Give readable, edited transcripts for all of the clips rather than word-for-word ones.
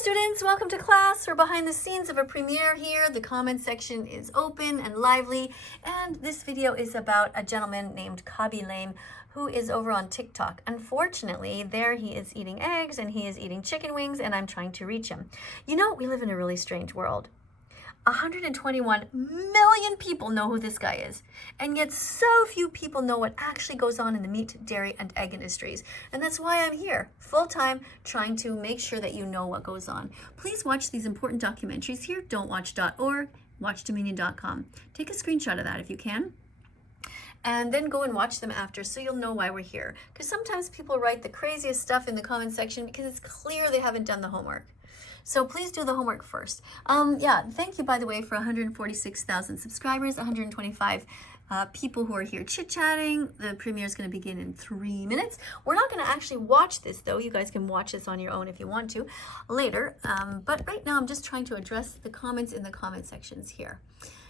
students, welcome to class. We're behind the scenes of a premiere here. The comment section is open and lively, and this video is about a gentleman named KADIE who is over on TikTok. Unfortunately, there he is eating eggs and he is eating chicken wings, and I'm trying to reach him. You know, we live in a really strange world. 121 million people know who this guy is, and yet so few people know what actually goes on in the meat, dairy, and egg industries. And that's why I'm here, full-time, trying to make sure that you know what goes on. Please watch these important documentaries here, don'twatch.org, watchdominion.com. Take a screenshot of that if you can, and then go and watch them after so you'll know why we're here. Because sometimes people write the craziest stuff in the comment section because it's clear they haven't done the homework. So please do the homework first. Yeah, thank you, by the way, for 146,000 subscribers, 125 people who are here chit-chatting. The premiere is going to begin in 3 minutes. We're not going to actually watch this, though. You guys can watch this on your own if you want to later. But right now, I'm just trying to address the comments in the comment sections here.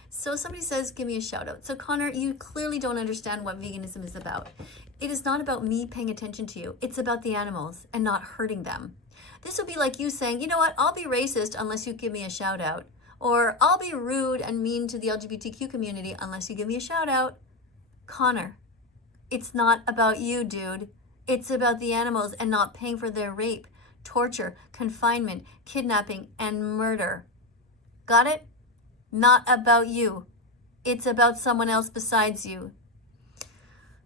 So somebody says, give me a shout out. So Connor, you clearly don't understand what veganism is about. It is not about me paying attention to you. It's about the animals and not hurting them. This would be like you saying, you know what, I'll be racist unless you give me a shout out. Or I'll be rude and mean to the LGBTQ community unless you give me a shout out. Connor, it's not about you, dude. It's about the animals and not paying for their rape, torture, confinement, kidnapping, and murder. Got it? Not about you. It's about someone else besides you.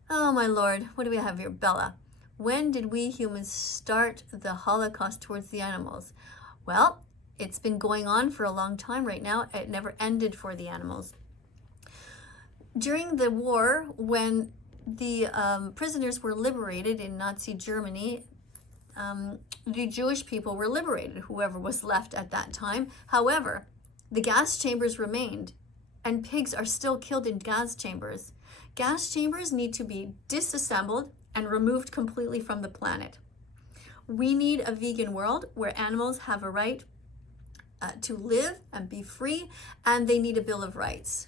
Oh my Lord, what do we have here? Bella. When did we humans start the holocaust towards the animals? Well, it's been going on for a long time right now. It never ended for the animals. During the war, when the prisoners were liberated in Nazi Germany, the Jewish people were liberated, whoever was left at that time. However, the gas chambers remained, and pigs are still killed in gas chambers. Gas chambers need to be disassembled and removed completely from the planet. We need a vegan world where animals have a right to live and be free, and they need a Bill of Rights.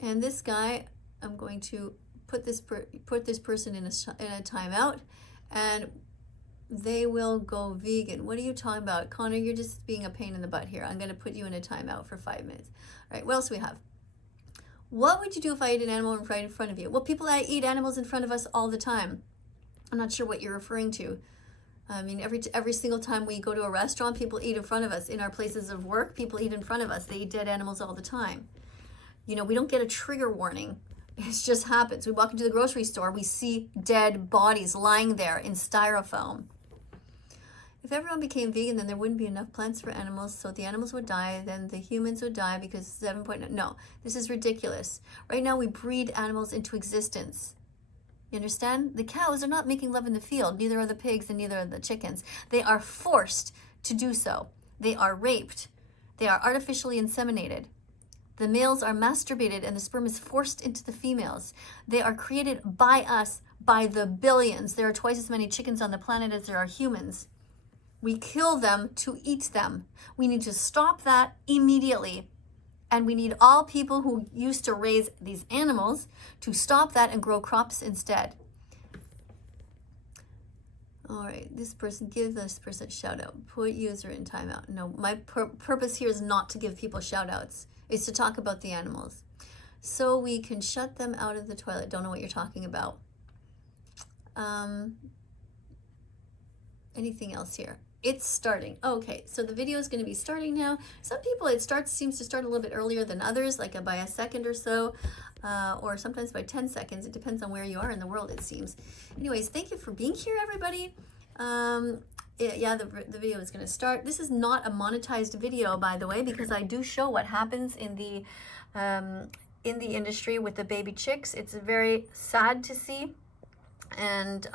And this guy, I'm going to put this person in a timeout, and they will go vegan. What are you talking about? Connor, you're just being a pain in the butt here. I'm going to put you in a timeout for 5 minutes. All right, what else do we have? What would you do if I ate an animal right in front of you? Well, people that eat animals in front of us all the time. I'm not sure what you're referring to. I mean, every single time we go to a restaurant, people eat in front of us. In our places of work, people eat in front of us. They eat dead animals all the time. You know, we don't get a trigger warning. It just happens. We walk into the grocery store, we see dead bodies lying there in styrofoam. If everyone became vegan, then there wouldn't be enough plants for animals, so the animals would die, then the humans would die because 7.9. No, this is ridiculous. Right now we breed animals into existence. You understand? The cows are not making love in the field, neither are the pigs and neither are the chickens. They are forced to do so. They are raped. They are artificially inseminated. The males are masturbated and the sperm is forced into the females. They are created by us, by the billions. There are twice as many chickens on the planet as there are humans. We kill them to eat them. We need to stop that immediately. And we need all people who used to raise these animals to stop that and grow crops instead. All right, this person, give this person a shout out. Put user in timeout. No, my purpose here is not to give people shout outs. It's to talk about the animals. So we can shut them out of the toilet. Don't know what you're talking about. Anything else here? It's starting. Okay, so the video is going to be starting now. Some people, seems to start a little bit earlier than others, like by a second or so, or sometimes by 10 seconds. It depends on where you are in the world, it seems. Anyways, thank you for being here, everybody. Yeah, the video is going to start. This is not a monetized video, by the way, because I do show what happens in the industry with the baby chicks. It's very sad to see, and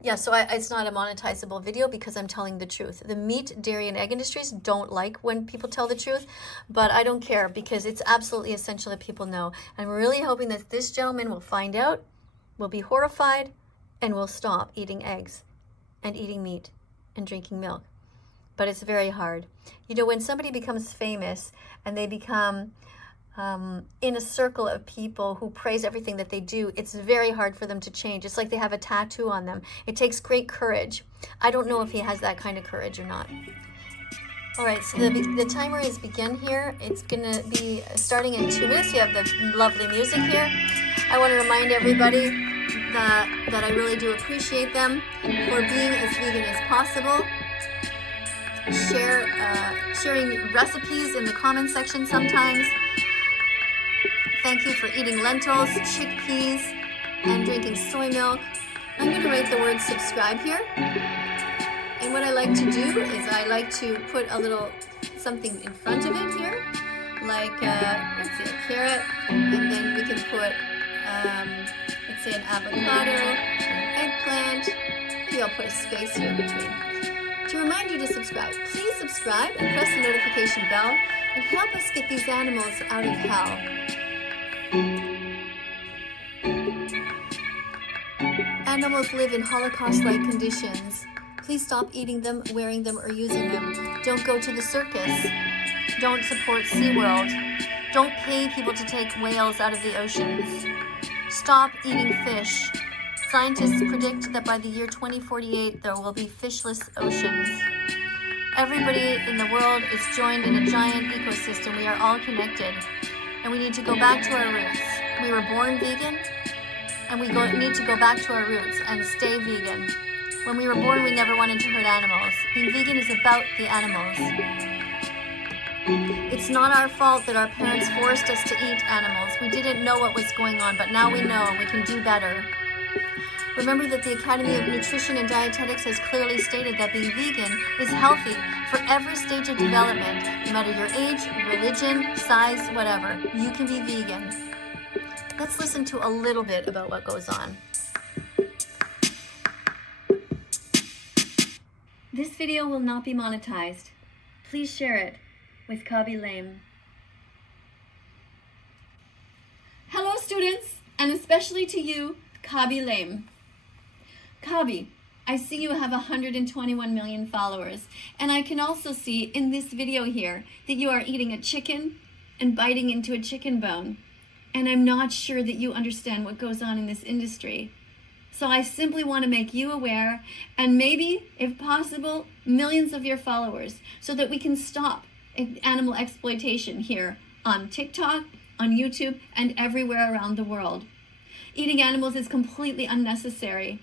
yeah, so it's not a monetizable video because I'm telling the truth. The meat, dairy, and egg industries don't like when people tell the truth, but I don't care because it's absolutely essential that people know. I'm really hoping that this gentleman will find out, will be horrified, and will stop eating eggs and eating meat and drinking milk. But it's very hard. You know, when somebody becomes famous and they become in a circle of people who praise everything that they do, it's very hard for them to change. It's like they have a tattoo on them. It takes great courage. I don't know if he has that kind of courage or not. All right, so the timer is begin here. It's gonna be starting in 2 minutes. You have the lovely music here. I want to remind everybody that I really do appreciate them for being as vegan as possible. Sharing recipes in the comment section sometimes. Thank you for eating lentils, chickpeas, and drinking soy milk. I'm going to write the word subscribe here. And what I like to do is I like to put a little something in front of it here, like let's say a carrot, and then we can put let's say an avocado, an eggplant. Maybe I'll put a space here between. To remind you to subscribe, please subscribe and press the notification bell and help us get these animals out of hell. Animals live in holocaust-like conditions. Please stop eating them, wearing them, or using them. Don't go to the circus. Don't support SeaWorld. Don't pay people to take whales out of the oceans. Stop eating fish. Scientists predict that by the year 2048, there will be fishless oceans. Everybody in the world is joined in a giant ecosystem. We are all connected, and we need to go back to our roots. We were born vegan, and we need to go back to our roots and stay vegan. When we were born, we never wanted to hurt animals. Being vegan is about the animals. It's not our fault that our parents forced us to eat animals. We didn't know what was going on, but now we know, and we can do better. Remember that the Academy of Nutrition and Dietetics has clearly stated that being vegan is healthy for every stage of development, no matter your age, religion, size, whatever. You can be vegan. Let's listen to a little bit about what goes on. This video will not be monetized. Please share it with KADIE Lame. Hello students, and especially to you, KADIE Lame. KADIE, I see you have 121 million followers, and I can also see in this video here that you are eating a chicken and biting into a chicken bone, and I'm not sure that you understand what goes on in this industry. So I simply want to make you aware, and maybe, if possible, millions of your followers, so that we can stop animal exploitation here on TikTok, on YouTube, and everywhere around the world. Eating animals is completely unnecessary.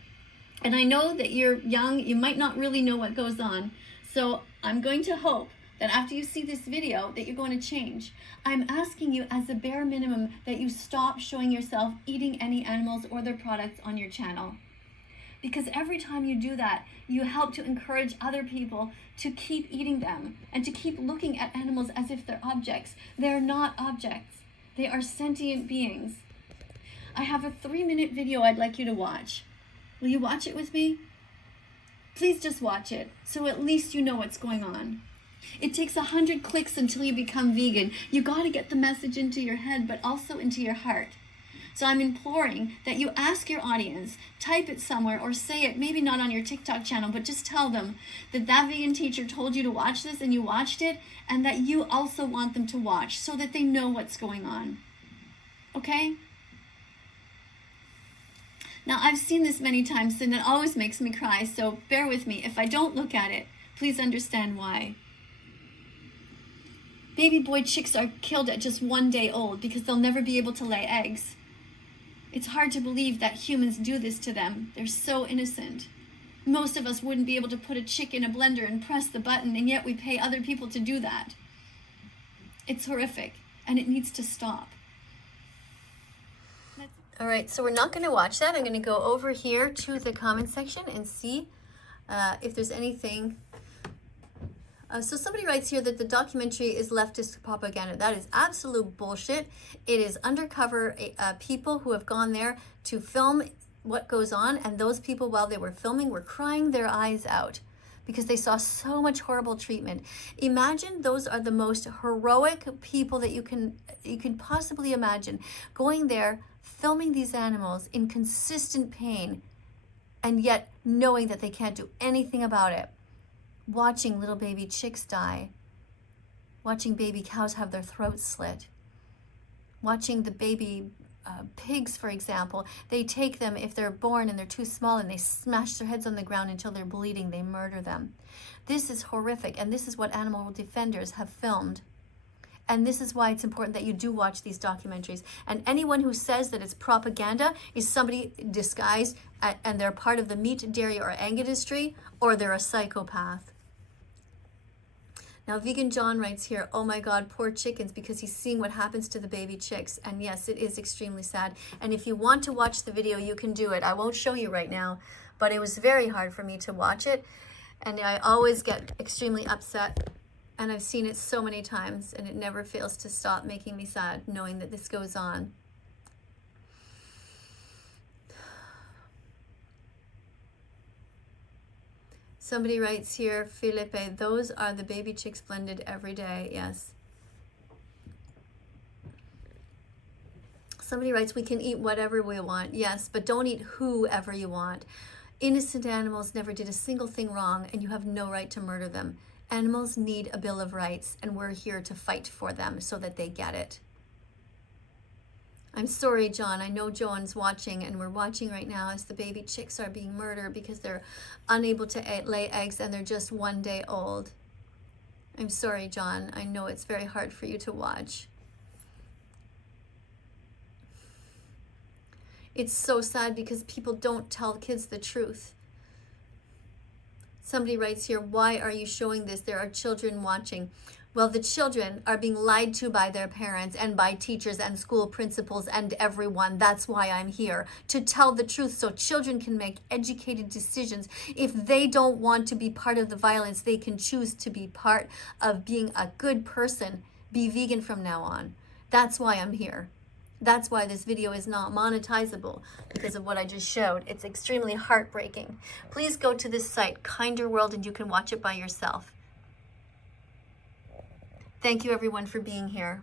And I know that you're young, you might not really know what goes on. So I'm going to hope that after you see this video that you're going to change. I'm asking you as a bare minimum that you stop showing yourself eating any animals or their products on your channel. Because every time you do that, you help to encourage other people to keep eating them and to keep looking at animals as if they're objects. They're not objects. They are sentient beings. I have a 3-minute video I'd like you to watch. Will you watch it with me? Please just watch it, so at least you know what's going on. It takes 100 clicks until you become vegan. You got to get the message into your head, but also into your heart. So I'm imploring that you ask your audience, type it somewhere or say it, maybe not on your TikTok channel, but just tell them that that vegan teacher told you to watch this and you watched it, and that you also want them to watch so that they know what's going on. Okay? Now, I've seen this many times and it always makes me cry, so bear with me. If I don't look at it, please understand why. Baby boy chicks are killed at just 1 day old because they'll never be able to lay eggs. It's hard to believe that humans do this to them. They're so innocent. Most of us wouldn't be able to put a chick in a blender and press the button, and yet we pay other people to do that. It's horrific, and it needs to stop. All right, so we're not going to watch that. I'm going to go over here to the comment section and see if there's anything. So somebody writes here that the documentary is leftist propaganda. That is absolute bullshit. It is undercover people who have gone there to film what goes on, and those people, while they were filming, were crying their eyes out because they saw so much horrible treatment. Imagine those are the most heroic people that you can possibly imagine, going there, filming these animals in consistent pain, and yet knowing that they can't do anything about it. Watching little baby chicks die, watching baby cows have their throats slit. Watching the baby pigs, for example, they take them if they're born and they're too small, and they smash their heads on the ground until they're bleeding. They murder them. This is horrific, and this is what animal defenders have filmed. And this is why it's important that you do watch these documentaries. And anyone who says that it's propaganda is somebody disguised and they're part of the meat, dairy, or egg industry, or they're a psychopath. Now, Vegan John writes here, oh my God, poor chickens, because he's seeing what happens to the baby chicks. And yes, it is extremely sad. And if you want to watch the video, you can do it. I won't show you right now, but it was very hard for me to watch it. And I always get extremely upset. And I've seen it so many times, and it never fails to stop making me sad, knowing that this goes on. Somebody writes here, Felipe, those are the baby chicks blended every day. Yes. Somebody writes, we can eat whatever we want. Yes, but don't eat whoever you want. Innocent animals never did a single thing wrong, and you have no right to murder them. Animals need a Bill of Rights, and we're here to fight for them so that they get it. I'm sorry, John. I know Joan's watching, and we're watching right now as the baby chicks are being murdered because they're unable to lay eggs and they're just 1 day old. I'm sorry, John. I know it's very hard for you to watch. It's so sad because people don't tell kids the truth. Somebody writes here, why are you showing this? There are children watching. Well, the children are being lied to by their parents and by teachers and school principals and everyone. That's why I'm here, to tell the truth so children can make educated decisions. If they don't want to be part of the violence, they can choose to be part of being a good person. Be vegan from now on. That's why I'm here. That's why this video is not monetizable, because of what I just showed. It's extremely heartbreaking. Please go to this site, Kinder World, and you can watch it by yourself. Thank you everyone for being here.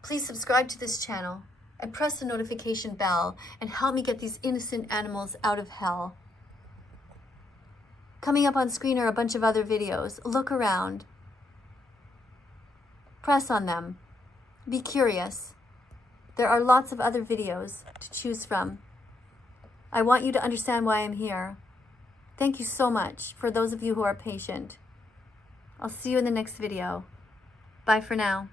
Please subscribe to this channel and press the notification bell and help me get these innocent animals out of hell. Coming up on screen are a bunch of other videos. Look around. Press on them. Be curious. There are lots of other videos to choose from. I want you to understand why I'm here. Thank you so much for those of you who are patient. I'll see you in the next video. Bye for now.